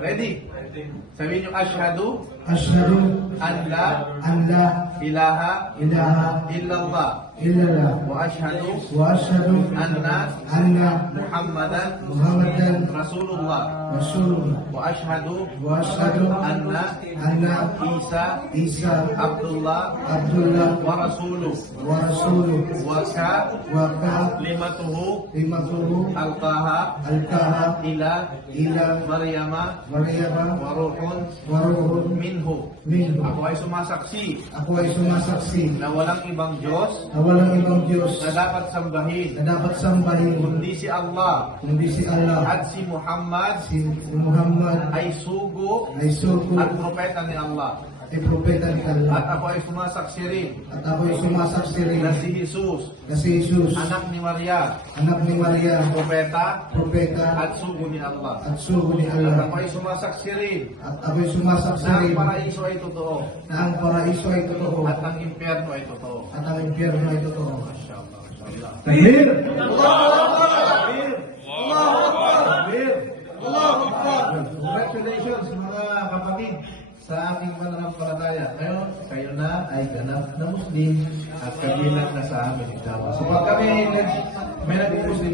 Ready? Sabihin yung ashadu. Ashadu. Allah. Allah. Ilaha. Ilaha. Illallah. إلا الله wa ashhadu وأشهد anna أن Muhammadan محمدا Rasulullah رسول الله wa ashhadu وأشهد anna أن Isa عيسى Abdullah عبد الله wa rasuluh ورسوله wa ka وكلمته limatuhu alqaha ألقاها ila إلى Maryama مريم wa ruhun وروح minhu منه Ako ay sumasaksi Ako ay sumasaksi na walang ibang Diyos na walang ibang Diyos na dapat sambahin. na dapat sambahin. Kundi si Allah. Kundi si Allah. At si Muhammad si Muhammad ay sugo ay sugo at propeta ni Allah. Ay propeta ni At Allah ako ay sumasaksi rin. At ako ay sumasaksi rin. Na si Jesus, na si Jesus. Anak ni Maria, anak ni Maria. Propeta. Propeta. At sugo ni Allah. at sugo ni At Allah ako ay sumasaksi rin. At ako ay sumasaksi na ang rin. paraiso ay totoo. Na ang paraiso ay totoo. At ang impyerno ay totoo. at ang impyerno ay totoo. Mashallah, mashallah. Takbir! Takbir! Congratulations mga kapatid sa aking pananampalataya. Ngayon, kayo na ay ganap na Muslim at kabilang na sa amin ikaw. So pag kami may nag-Muslim,